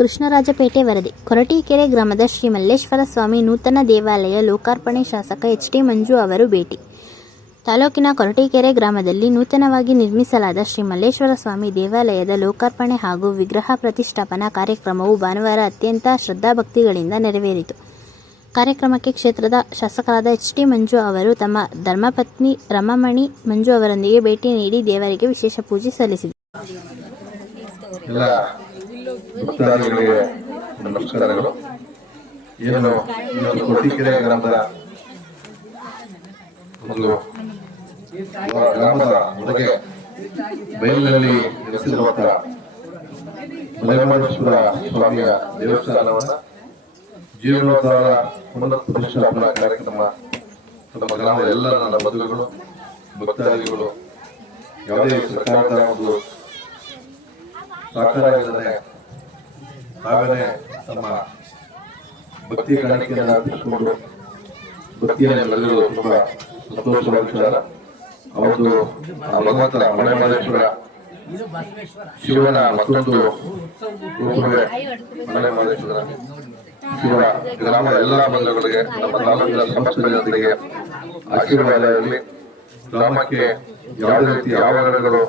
ಕೃಷ್ಣರಾಜಪೇಟೆ ವರದಿ. ಕೊರಟೀಕೆರೆ ಗ್ರಾಮದ ಶ್ರೀ ಮಲ್ಲೇಶ್ವರ ಸ್ವಾಮಿ ನೂತನ ದೇವಾಲಯ ಲೋಕಾರ್ಪಣೆ ಶಾಸಕ ಎಚ್. ಟಿ. ಮಂಜು ಅವರು ಭೇಟಿ. ತಾಲೂಕಿನ ಕೊರಟೀಕೆರೆ ಗ್ರಾಮದಲ್ಲಿ ನೂತನವಾಗಿ ನಿರ್ಮಿಸಲಾದ ಶ್ರೀ ಮಲ್ಲೇಶ್ವರ ಸ್ವಾಮಿ ದೇವಾಲಯದ ಲೋಕಾರ್ಪಣೆ ಹಾಗೂ ವಿಗ್ರಹ ಪ್ರತಿಷ್ಠಾಪನಾ ಕಾರ್ಯಕ್ರಮವು ಭಾನುವಾರ ಅತ್ಯಂತ ಶ್ರದ್ಧಾಭಕ್ತಿಗಳಿಂದ ನೆರವೇರಿತು. ಕಾರ್ಯಕ್ರಮಕ್ಕೆ ಕ್ಷೇತ್ರದ ಶಾಸಕರಾದ ಎಚ್. ಟಿ. ಮಂಜು ಅವರು ತಮ್ಮ ಧರ್ಮಪತ್ನಿ ರಮಾಮಣಿ ಮಂಜು ಅವರೊಂದಿಗೆ ಭೇಟಿ ನೀಡಿ ದೇವರಿಗೆ ವಿಶೇಷ ಪೂಜೆ ಸಲ್ಲಿಸಿದರು. ಭಕ್ತಾದಿಗಳಿಗೆ ನಮಸ್ಕಾರಗಳು. ಏನು ಕೊರಟೀಕೆರೆ ಗ್ರಾಮದ ಗ್ರಾಮದ ಹೊರಗೆ ಬಯಲಿನಲ್ಲಿ ನೆಲೆಸಿರುವಂತಹ ಮಲೆಮಹದೇಶ್ವರ ಸ್ವಾಮಿಯ ದೇವಸ್ಥಾನವನ್ನ ಜೀರ್ಣೋದ್ಧಾರ ಪುನರ್ ಪ್ರತಿಷ್ಠಾಪನಾ ಕಾರ್ಯಕ್ರಮ ನಮ್ಮ ಗ್ರಾಮದ ಎಲ್ಲ ನನ್ನ ಬಂಧುಗಳು ಭಕ್ತಾದಿಗಳು ಯಾವುದೇ ಸರ್ಕಾರದ ಒಂದು ಸಹಕಾರ ಇಲ್ಲದೆ ತಾವೇ ತಮ್ಮ ಭಕ್ತಿ ಕಾಣಿಕೆಯನ್ನು ಅರ್ಪಿಸಿಕೊಂಡು ಭಕ್ತಿಯನ್ನು ಬೆಳೆದು ತುಂಬಾ ಸಂತೋಷವಾದ ವಿಚಾರ. ಅವತ್ತು ಭಗವಂತನ ಮಲೆಮಹದೇಶ್ವರ ಶಿವನ ಮತ್ತೊಂದು ರೂಪವೇ ಮಲೆಮಹದೇಶ್ವರ ಶಿವ ಗ್ರಾಮದ ಎಲ್ಲ ಬಂಧುಗಳಿಗೆ ನಮ್ಮ ತಾಲೂಕಿನ ಸಮಸ್ತ ಜನತೆಗೆ ಆಶೀರ್ವಾದ ಇರಲಿ. ಗ್ರಾಮಕ್ಕೆ ಯಾವುದೇ ರೀತಿ ಆವರಣಗಳು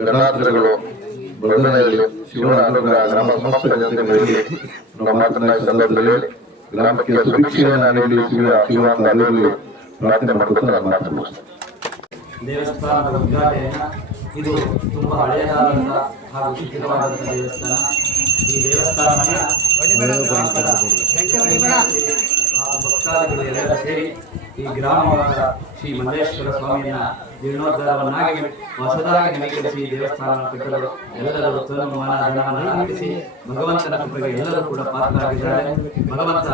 ಗಣಾತ್ರಗಳು ಬದಲಾವಣೆಯಲ್ಲಿ ಶಿವನ ಅನುಗ್ರಹ ಗ್ರಾಮ ಸಮಸ್ತ ಜನತೆ ಮೇಲೆ ನಮ್ಮ ಮಾತನ್ನ ಸಂದರ್ಭದಲ್ಲಿ ಗ್ರಾಮಕ್ಕೆ ಸುಭಿಕ್ಷೆಯನ್ನು ನೀಡಿ ಶಿವ ಅಂತ ಅದರಲ್ಲಿ ಪ್ರಾರ್ಥನೆ ಮಾಡ್ಕೊಂಡು ನಾನು ಮಾತನಾಡ್ತೇನೆ. ದೇವಸ್ಥಾನದ ಉದ್ಘಾಟನೆಯನ್ನ ಇದು ತುಂಬಾ ಹಳೆಯದಾದಂತಹ ಹಾಗೂ ಶಿಥಿಲವಾದಂತಹ ದೇವಸ್ಥಾನ. ಈ ದೇವಸ್ಥಾನವನ್ನ ಹಾಗೂ ಭಕ್ತಾದಿಗಳು ಎಲ್ಲರೂ ಸೇರಿ ಈ ಗ್ರಾಮವಾದ ಶ್ರೀ ಮಲ್ಲೇಶ್ವರ ಸ್ವಾಮಿಯನ್ನ ಜೀರ್ಣೋದ್ಧಾರವನ್ನಾಗಿ ಹೊಸದಾಗಿ ನವೀಕರಿಸಿ ದೇವಸ್ಥಾನವನ್ನು ಕಟ್ಟಲು ಎಲ್ಲರೂ ತನು ಮನ ಧನವನ್ನು ಅರ್ಪಿಸಿ ಭಗವಂತನ ಕೃಪೆಗೆ ಎಲ್ಲರೂ ಕೂಡ ಪಾತ್ರರಾಗಿದ್ದಾರೆ. ಭಗವಂತ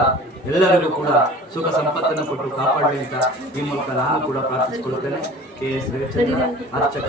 ಎಲ್ಲರಿಗೂ ಕೂಡ ಸುಖ ಸಂಪತ್ತನ್ನು ಕೊಟ್ಟು ಕಾಪಾಡಲಿ ಅಂತ ಈ ಮೂಲಕ ನಾನು ಕೂಡ ಪ್ರಾರ್ಥಿಸಿಕೊಳ್ಳುತ್ತೇನೆ. ಕೆ.ಎಸ್. ರವಿಚಂದ್ರ ಅರ್ಚಕ.